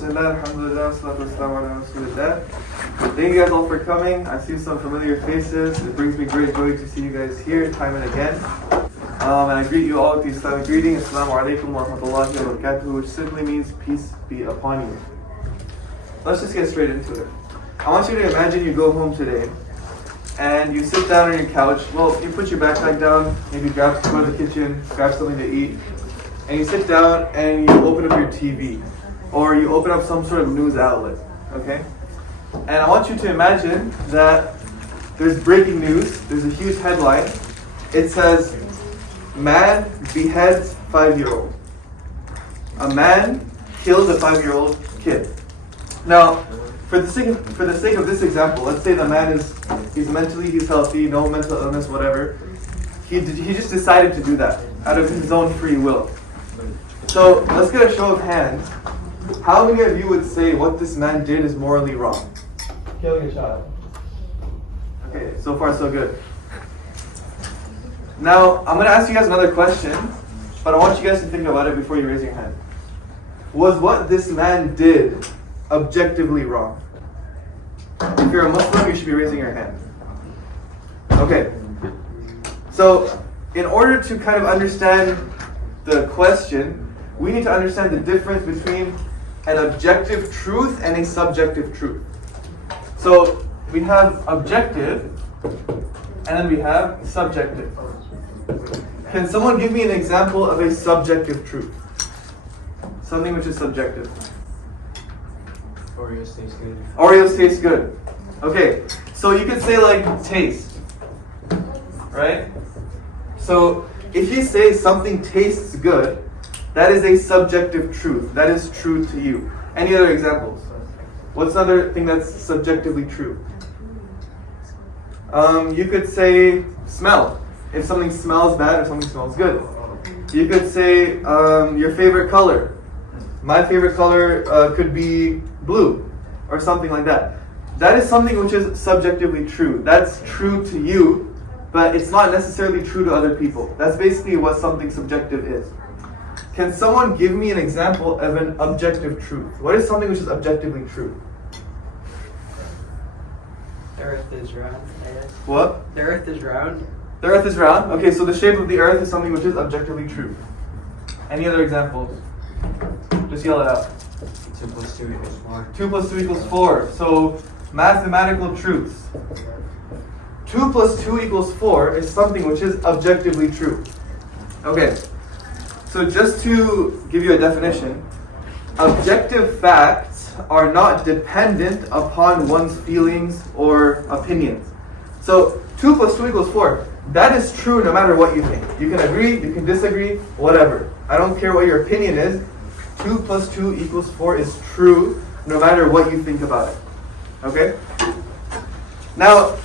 Bismillah, alhamdulillah, salatu wassalamu ala rasulillah. Thank you guys all for coming. I see some familiar faces. It brings me great joy to see you guys here time and again. And I greet you all with the Islamic greeting, Assalamu alaikum wa rahmatullahi wa barakatuh, which simply means peace be upon you. Let's just get straight into it. I want you to imagine you go home today and you sit down on your couch. Well, you put your backpack down, maybe go to the kitchen, grab something to eat, and you sit down and you open up your TV or you open up some sort of news outlet, okay? And I want you to imagine that there's breaking news, there's a huge headline. It says, man beheads 5-year-old. A man killed a 5-year-old kid. Now, for the sake of this example, let's say the man he's healthy, no mental illness, whatever. He just decided to do that out of his own free will. So let's get a show of hands. How many of you would say what this man did is morally wrong? Killing a child. Okay, so far so good. Now, I'm going to ask you guys another question, but I want you guys to think about it before you raise your hand. Was what this man did objectively wrong? If you're a Muslim, you should be raising your hand. Okay. So, in order to kind of understand the question, we need to understand the difference between an objective truth and a subjective truth. So, we have objective, and then we have subjective. Can someone give me an example of a subjective truth? Something which is subjective. Oreos taste good. Oreos taste good. Okay, so you could say like taste, right? So if you say something tastes good, that is a subjective truth. That is true to you. Any other examples? What's another thing that's subjectively true? You could say smell. If something smells bad or something smells good. You could say your favorite color. My favorite color could be blue or something like that. That is something which is subjectively true. That's true to you, but it's not necessarily true to other people. That's basically what something subjective is. Can someone give me an example of an objective truth? What is something which is objectively true? The earth is round, I guess. What? The earth is round. The earth is round. Okay, so the shape of the earth is something which is objectively true. Any other examples? Just yell it out. 2 plus 2 equals 4. 2 plus 2 equals 4. So, mathematical truths. 2 plus 2 equals 4 is something which is objectively true. Okay, so just to give you a definition, objective facts are not dependent upon one's feelings or opinions. So, 2 plus 2 equals 4. That is true no matter what you think. You can agree, you can disagree, whatever. I don't care what your opinion is. 2 plus 2 equals 4 is true no matter what you think about it. Okay? Now,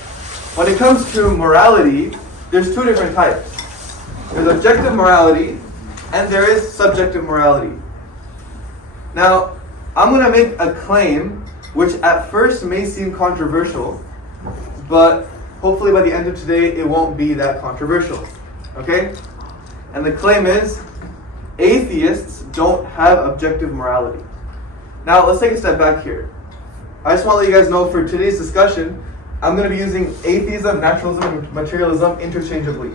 when it comes to morality, there's 2 different types. There's objective morality and there is subjective morality. Now, I'm going to make a claim which at first may seem controversial, but hopefully by the end of today it won't be that controversial. Okay? And the claim is, atheists don't have objective morality. Now, let's take a step back here. I just want to let you guys know for today's discussion, I'm going to be using atheism, naturalism, and materialism interchangeably.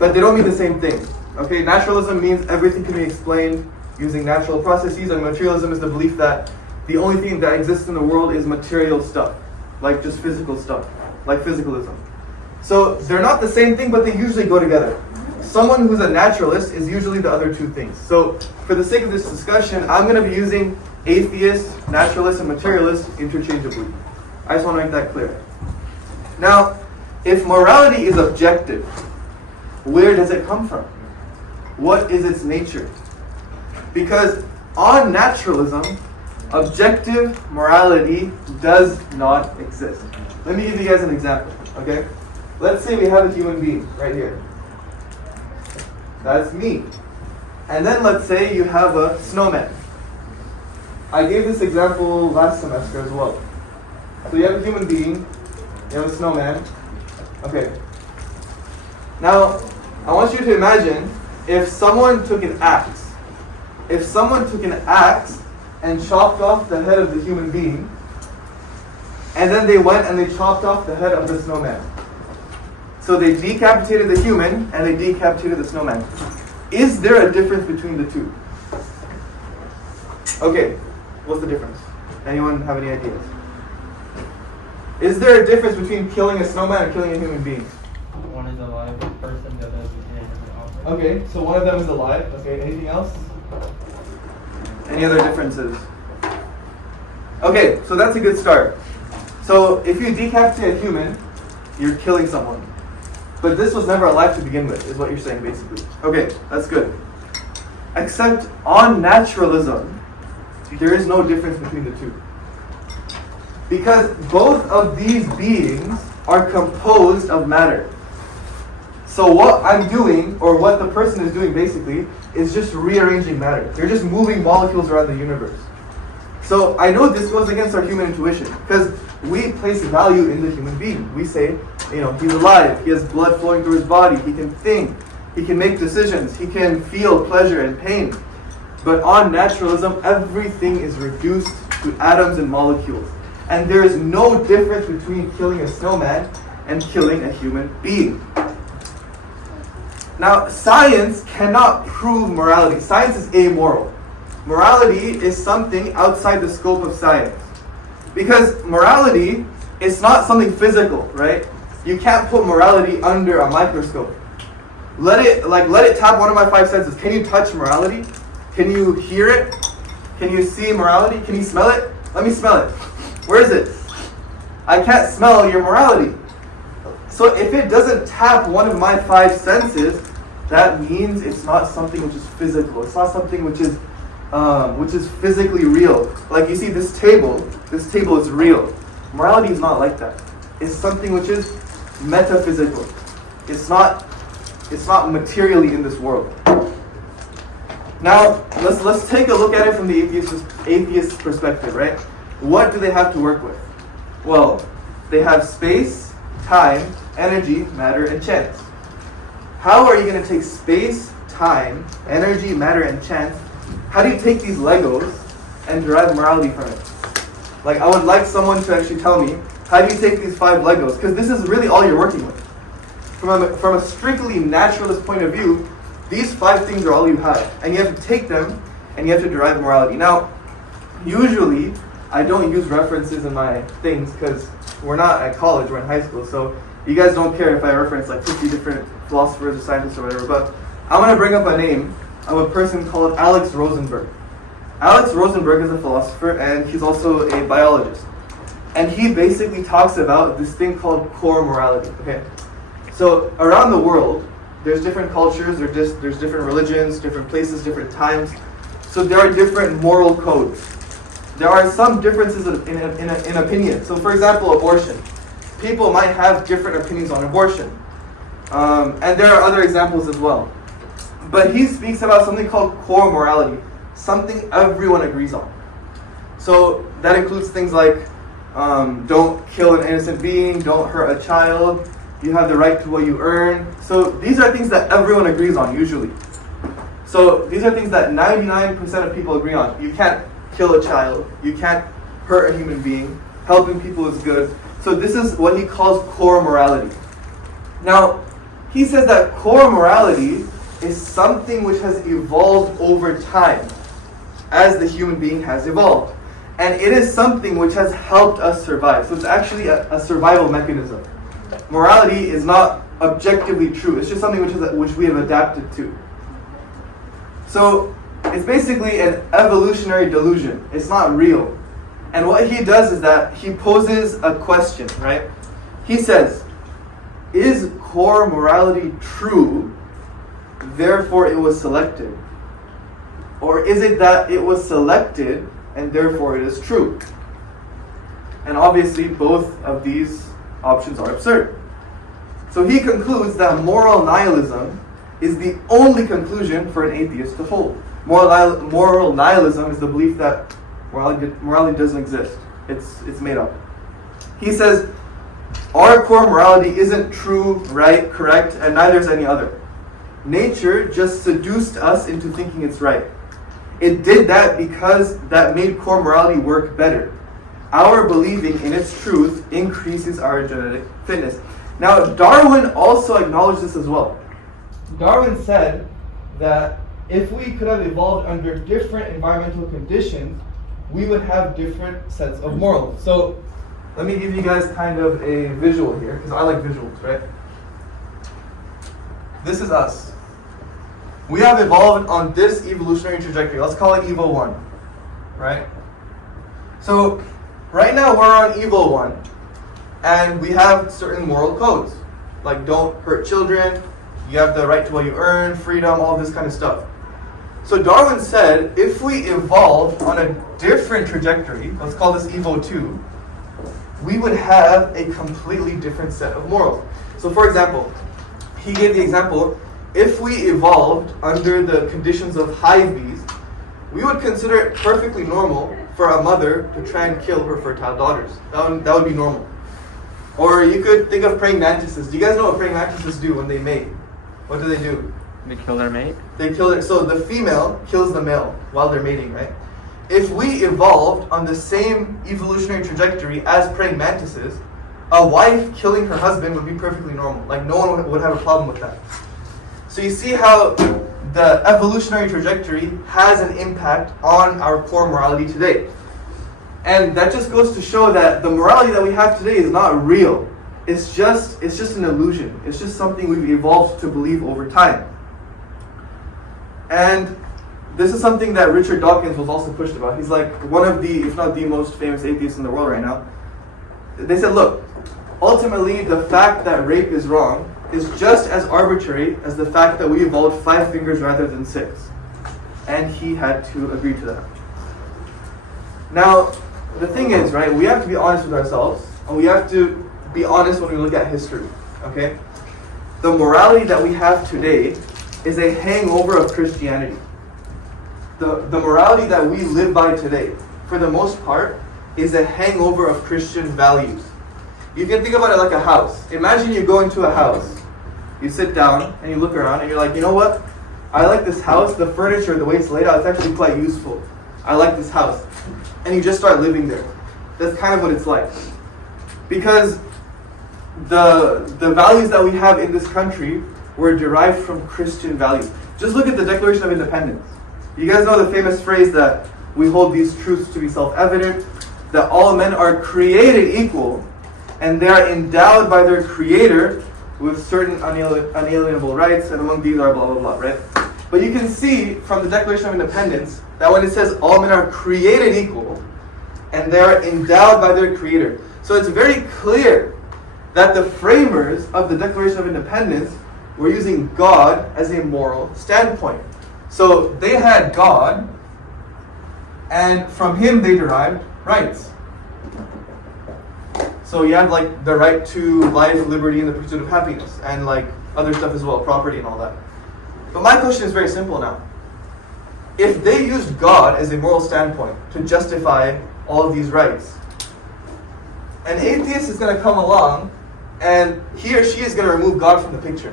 But they don't mean the same thing. Okay, naturalism means everything can be explained using natural processes, and materialism is the belief that the only thing that exists in the world is material stuff, like just physical stuff, like physicalism. So they're not the same thing, but they usually go together. Someone who's a naturalist is usually the other 2 things. So for the sake of this discussion, I'm going to be using atheist, naturalist, and materialist interchangeably. I just want to make that clear. Now, if morality is objective, where does it come from? What is its nature? Because on naturalism, objective morality does not exist. Let me give you guys an example, okay? Let's say we have a human being right here. That's me. And then let's say you have a snowman. I gave this example last semester as well. So you have a human being, you have a snowman. Okay. Now, I want you to imagine if someone took an axe. If someone took an axe and chopped off the head of the human being, and then they went and they chopped off the head of the snowman. So they decapitated the human and they decapitated the snowman. Is there a difference between the two? Okay, what's the difference? Anyone have any ideas? Is there a difference between killing a snowman and killing a human being? One is a live person, the other is an object. Okay, so one of them is alive. Okay, anything else? Any other differences? Okay, so that's a good start. So if you decapitate a human, you're killing someone. But this was never alive to begin with, is what you're saying basically. Okay, that's good. Except on naturalism, there is no difference between the two. Because both of these beings are composed of matter. So what I'm doing, or what the person is doing basically, is just rearranging matter. They're just moving molecules around the universe. So I know this goes against our human intuition, because we place value in the human being. We say, he's alive, he has blood flowing through his body, he can think, he can make decisions, he can feel pleasure and pain. But on naturalism, everything is reduced to atoms and molecules. And there is no difference between killing a snowman and killing a human being. Now, science cannot prove morality. Science is amoral. Morality is something outside the scope of science. Because morality is not something physical, right? You can't put morality under a microscope. Let it tap one of my five senses. Can you touch morality? Can you hear it? Can you see morality? Can you smell it? Let me smell it. Where is it? I can't smell your morality. So if it doesn't tap one of my five senses, that means it's not something which is physical. It's not something which is physically real. Like you see this table is real. Morality is not like that. It's something which is metaphysical. It's not materially in this world. Now let's take a look at it from the atheist perspective, right? What do they have to work with? Well, they have space, time, energy, matter, and chance. How are you going to take space, time, energy, matter, and chance? How do you take these Legos and derive morality from it? Like, I would like someone to actually tell me, how do you take these 5 Legos? Because this is really all you're working with. From a strictly naturalist point of view, these 5 things are all you have. And you have to take them and you have to derive morality. Now, usually, I don't use references in my things because we're not at college, we're in high school. So you guys don't care if I reference like 50 different philosophers or scientists or whatever. But I'm going to bring up a name of a person called Alex Rosenberg. Alex Rosenberg is a philosopher and he's also a biologist. And he basically talks about this thing called core morality. Okay, so around the world, there's different cultures, there's different religions, different places, different times. So there are different moral codes. There are some differences in opinion. So for example, abortion. People might have different opinions on abortion. And there are other examples as well. But he speaks about something called core morality, something everyone agrees on. So that includes things like don't kill an innocent being, don't hurt a child, you have the right to what you earn. So these are things that everyone agrees on usually. So these are things that 99% of people agree on. You can't kill a child, you can't hurt a human being, helping people is good. So this is what he calls core morality. Now, he says that core morality is something which has evolved over time as the human being has evolved. And it is something which has helped us survive. So it's actually a survival mechanism. Morality is not objectively true. It's just something which we have adapted to. So it's basically an evolutionary delusion. It's not real. And what he does is that he poses a question, right? He says, is core morality true, therefore it was selected? Or is it that it was selected and therefore it is true? And obviously both of these options are absurd. So he concludes that moral nihilism is the only conclusion for an atheist to hold. Moral nihilism is the belief that morality doesn't exist. It's made up. He says, our core morality isn't true, right, correct, and neither is any other. Nature just seduced us into thinking it's right. It did that because that made core morality work better. Our believing in its truth increases our genetic fitness. Now, Darwin also acknowledged this as well. Darwin said that if we could have evolved under different environmental conditions, we would have different sets of morals. So, let me give you guys kind of a visual here, because I like visuals, right? This is us. We have evolved on this evolutionary trajectory. Let's call it Evo 1, right? So, right now we're on Evo 1, and we have certain moral codes, like don't hurt children, you have the right to what you earn, freedom, all this kind of stuff. So Darwin said, if we evolved on a different trajectory, let's call this Evo 2, we would have a completely different set of morals. So for example, he gave the example, if we evolved under the conditions of hive bees, we would consider it perfectly normal for a mother to try and kill her fertile daughters. That would be normal. Or you could think of praying mantises. Do you guys know what praying mantises do when they mate? What do? They kill their mate? They kill it. So the female kills the male while they're mating, right? If we evolved on the same evolutionary trajectory as praying mantises, a wife killing her husband would be perfectly normal. Like no one would have a problem with that. So you see how the evolutionary trajectory has an impact on our core morality today. And that just goes to show that the morality that we have today is not real. It's just an illusion. It's just something we've evolved to believe over time. And this is something that Richard Dawkins was also pushed about. He's like one of the, if not the most famous atheists in the world right now. They said, look, ultimately the fact that rape is wrong is just as arbitrary as the fact that we evolved 5 fingers rather than 6. And he had to agree to that. Now, the thing is, right, we have to be honest with ourselves, and we have to be honest when we look at history, okay? The morality that we have today is a hangover of Christianity. The morality that we live by today, for the most part, is a hangover of Christian values. You can think about it like a house. Imagine you go into a house, you sit down, and you look around, and you're like, you know what? I like this house, the furniture, the way it's laid out, it's actually quite useful. I like this house. And you just start living there. That's kind of what it's like. Because the values that we have in this country were derived from Christian values. Just look at the Declaration of Independence. You guys know the famous phrase that we hold these truths to be self-evident, that all men are created equal, and they are endowed by their Creator with certain unalienable rights, and among these are blah, blah, blah, right? But you can see from the Declaration of Independence that when it says all men are created equal, and they are endowed by their Creator. So it's very clear that the framers of the Declaration of Independence were using God as a moral standpoint. So they had God, and from Him they derived rights. So you have like the right to life, liberty, and the pursuit of happiness, and like other stuff as well, property and all that. But my question is very simple now. If they used God as a moral standpoint to justify all of these rights, an atheist is going to come along and he or she is going to remove God from the picture.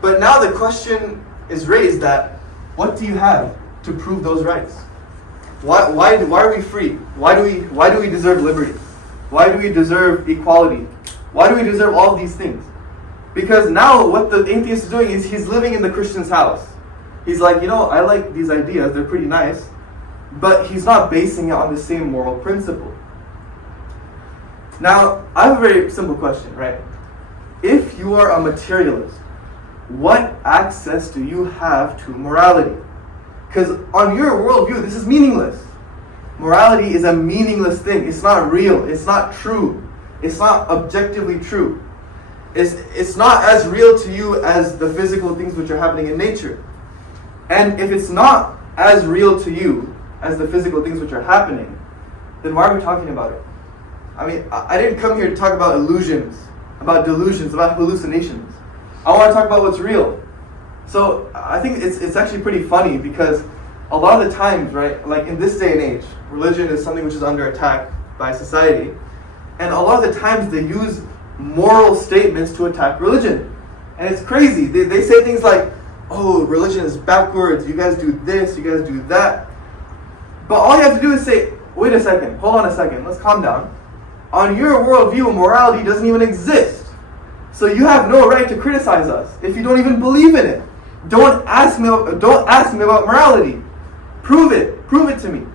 But now the question is raised that, what do you have to prove those rights? Why are we free? Why do we deserve liberty? Why do we deserve equality? Why do we deserve all these things? Because now what the atheist is doing is he's living in the Christian's house. He's like, you know, I like these ideas, they're pretty nice, but he's not basing it on the same moral principle. Now, I have a very simple question, right? If you are a materialist, what access do you have to morality? Because on your worldview, this is meaningless. Morality is a meaningless thing. It's not real. It's not true. It's not objectively true. It's not as real to you as the physical things which are happening in nature. And if it's not as real to you as the physical things which are happening, then why are we talking about it? I mean, I didn't come here to talk about illusions, about delusions, about hallucinations. I want to talk about what's real. So I think it's actually pretty funny because a lot of the times, right, like in this day and age, religion is something which is under attack by society. And a lot of the times they use moral statements to attack religion. And it's crazy. They say things like, oh, religion is backwards, you guys do this, you guys do that. But all you have to do is say, wait a second, hold on a second, let's calm down. On your worldview, morality doesn't even exist. So you have no right to criticize us if you don't even believe in it. Don't ask me about morality. Prove it to me.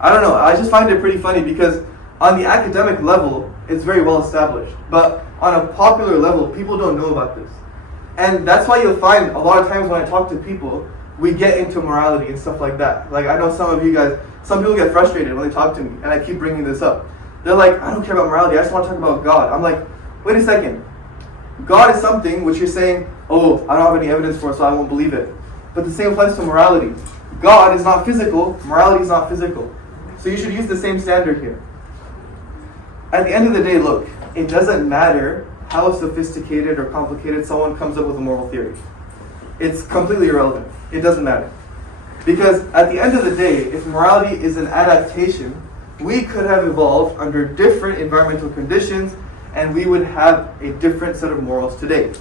I don't know, I just find it pretty funny because on the academic level, it's very well established. But on a popular level, people don't know about this. And that's why you'll find a lot of times when I talk to people, we get into morality and stuff like that. Like I know some of you guys, some people get frustrated when they talk to me, and I keep bringing this up. They're like, I don't care about morality, I just want to talk about God. I'm like, wait a second. God is something which you're saying, oh, I don't have any evidence for it, so I won't believe it. But the same applies to morality. God is not physical, morality is not physical. So you should use the same standard here. At the end of the day, look, it doesn't matter how sophisticated or complicated someone comes up with a moral theory. It's completely irrelevant. It doesn't matter. Because at the end of the day, if morality is an adaptation, we could have evolved under different environmental conditions and we would have a different set of morals today.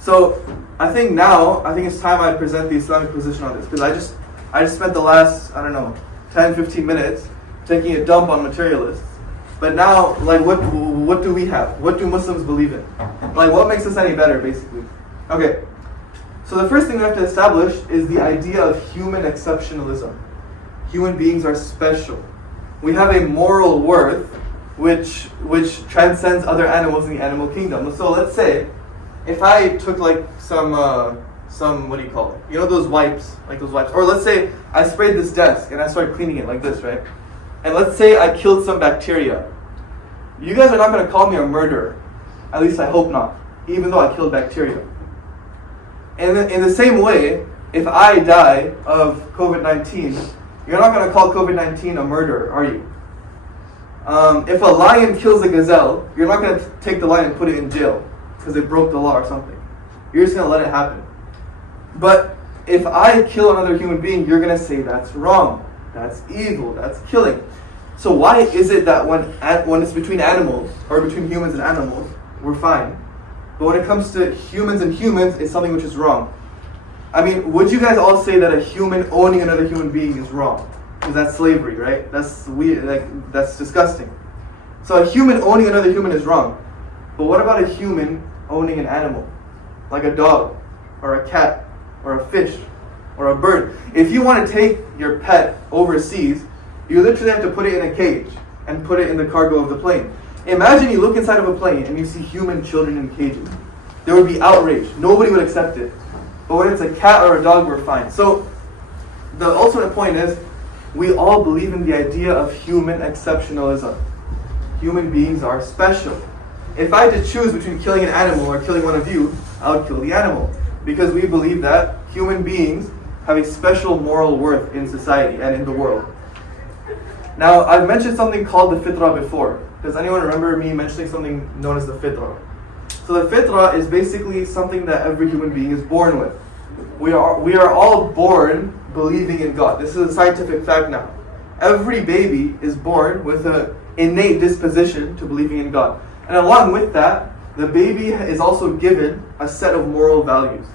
So I think it's time I present the Islamic position on this, because I just spent the last, 10, 15 minutes taking a dump on materialists. But now, like, what do we have? What do Muslims believe in? Like, what makes us any better, basically? Okay, so the first thing we have to establish is the idea of human exceptionalism. Human beings are special. We have a moral worth which transcends other animals in the animal kingdom. So let's say, if I took like some what do you call it? You know those wipes, or let's say I sprayed this desk and I started cleaning it like this, right? And let's say I killed some bacteria. You guys are not going to call me a murderer. At least I hope not, even though I killed bacteria. And in the same way, if I die of COVID-19, you're not going to call COVID-19 a murderer, are you? If a lion kills a gazelle, you're not going to take the lion and put it in jail because it broke the law or something. You're just going to let it happen. But if I kill another human being, you're going to say that's wrong, that's evil, that's killing. So why is it that when it's between animals, or between humans and animals, we're fine, but when it comes to humans and humans, it's something which is wrong? I mean, would you guys all say that a human owning another human being is wrong? Because that's slavery, right? That's weird, that's disgusting. So a human owning another human is wrong. But what about a human owning an animal? Like a dog, or a cat, or a fish, or a bird. If you want to take your pet overseas, you literally have to put it in a cage and put it in the cargo of the plane. Imagine you look inside of a plane and you see human children in cages. There would be outrage. Nobody would accept it. But when it's a cat or a dog, we're fine. So the ultimate point is, we all believe in the idea of human exceptionalism. Human beings are special. If I had to choose between killing an animal or killing one of you, I would kill the animal. Because we believe that human beings have a special moral worth in society and in the world. Now, I've mentioned something called the Fitrah before. Does anyone remember me mentioning something known as the Fitrah? So the Fitrah is basically something that every human being is born with. We are all born believing in God. This is a scientific fact now. Every baby is born with an innate disposition to believing in God. And along with that, the baby is also given a set of moral values.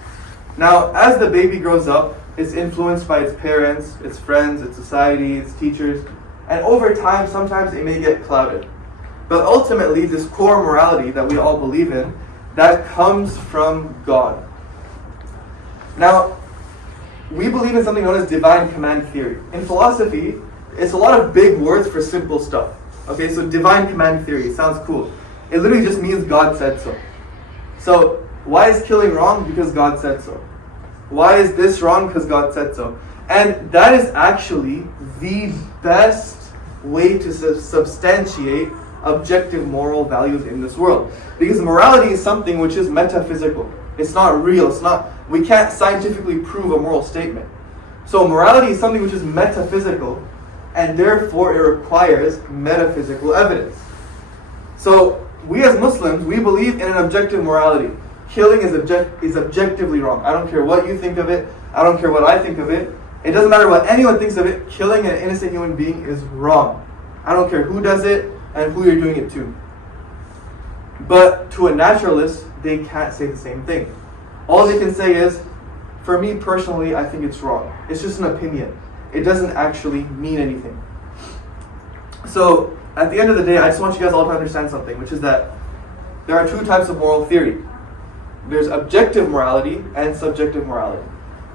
Now, as the baby grows up, it's influenced by its parents, its friends, its society, its teachers. And over time, sometimes it may get clouded. But ultimately, this core morality that we all believe in, that comes from God. Now, we believe in something known as divine command theory. In philosophy, it's a lot of big words for simple stuff. Okay, so divine command theory, it sounds cool. It literally just means God said so. So, why is killing wrong? Because God said so. Why is this wrong? Because God said so. And that is actually the best way to substantiate objective moral values in this world. Because morality is something which is metaphysical. It's not real. We can't scientifically prove a moral statement. So morality is something which is metaphysical, and therefore it requires metaphysical evidence. So we as Muslims, we believe in an objective morality. Killing is objectively wrong. I don't care what you think of it. I don't care what I think of it. It doesn't matter what anyone thinks of it. Killing an innocent human being is wrong. I don't care who does it and who you're doing it to. But to a naturalist, they can't say the same thing. All they can say is, for me personally, I think it's wrong. It's just an opinion. It doesn't actually mean anything. So, at the end of the day, I just want you guys all to understand something, which is that there are two types of moral theory. There's objective morality and subjective morality.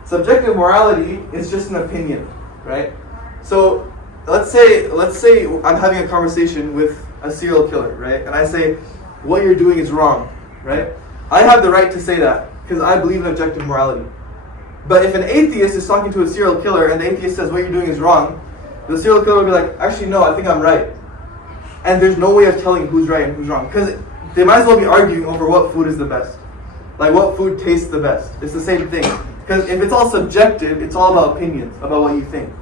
Subjective morality is just an opinion, right? So, let's say I'm having a conversation with a serial killer, right? And I say, what you're doing is wrong, right? I have the right to say that because I believe in objective morality. But if an atheist is talking to a serial killer and the atheist says what you're doing is wrong, the serial killer will be like, actually no, I think I'm right. And there's no way of telling who's right and who's wrong, because they might as well be arguing over what food is the best. Like what food tastes the best. It's the same thing. Because if it's all subjective, it's all about opinions, about what you think.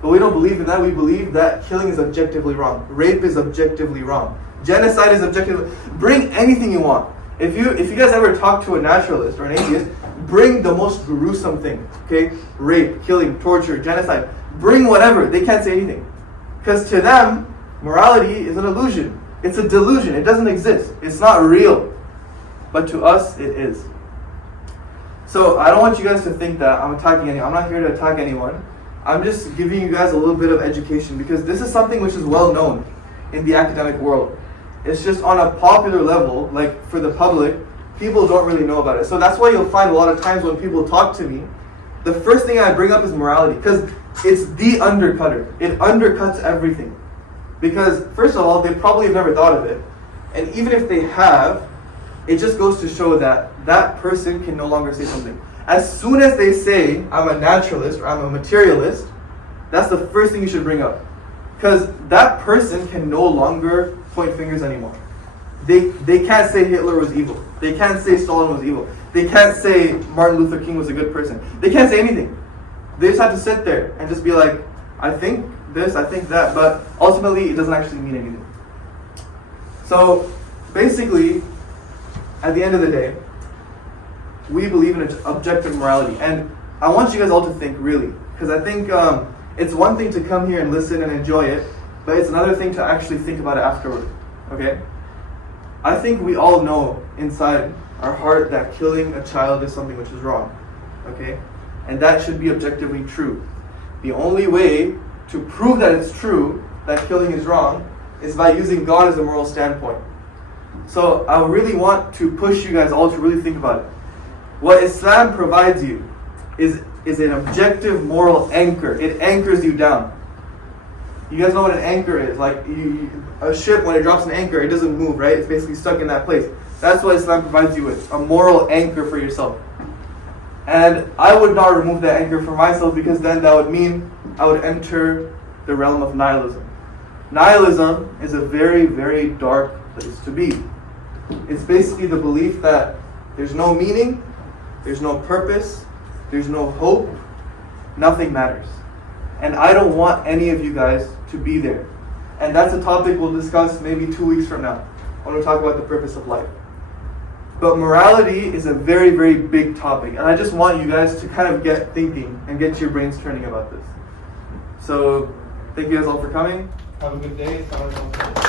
But we don't believe in that. We believe that killing is objectively wrong. Rape is objectively wrong. Genocide is objectively... Bring anything you want. If you guys ever talk to a naturalist or an atheist, bring the most gruesome thing. Okay? Rape, killing, torture, genocide. Bring whatever. They can't say anything. Because to them, morality is an illusion. It's a delusion. It doesn't exist. It's not real. But to us, it is. So I don't want you guys to think that I'm attacking anyone. I'm not here to attack anyone. I'm just giving you guys a little bit of education, because this is something which is well known in the academic world. It's just on a popular level, like for the public, people don't really know about it. So that's why you'll find a lot of times when people talk to me, the first thing I bring up is morality, because it's the undercutter. It undercuts everything. Because first of all, they probably have never thought of it. And even if they have, it just goes to show that that person can no longer say something. As soon as they say, I'm a naturalist or I'm a materialist, that's the first thing you should bring up. Because that person can no longer point fingers anymore. They can't say Hitler was evil. They can't say Stalin was evil. They can't say Martin Luther King was a good person. They can't say anything. They just have to sit there and just be like, I think this, I think that, but ultimately it doesn't actually mean anything. So basically, at the end of the day, we believe in objective morality. And I want you guys all to think, really. Because I think it's one thing to come here and listen and enjoy it, but it's another thing to actually think about it afterward. Okay? I think we all know inside our heart that killing a child is something which is wrong. Okay? And that should be objectively true. The only way to prove that it's true, that killing is wrong, is by using God as a moral standpoint. So I really want to push you guys all to really think about it. What Islam provides you is an objective moral anchor. It anchors you down. You guys know what an anchor is. Like a ship, when it drops an anchor, it doesn't move, right? It's basically stuck in that place. That's what Islam provides you with, a moral anchor for yourself. And I would not remove that anchor for myself, because then that would mean I would enter the realm of nihilism. Nihilism is a very, very dark place to be. It's basically the belief that there's no meaning, there's no purpose, there's no hope, nothing matters. And I don't want any of you guys to be there. And that's a topic we'll discuss maybe 2 weeks from now, when we talk about the purpose of life. But morality is a very, very big topic. And I just want you guys to kind of get thinking and get your brains turning about this. So, thank you guys all for coming. Have a good day.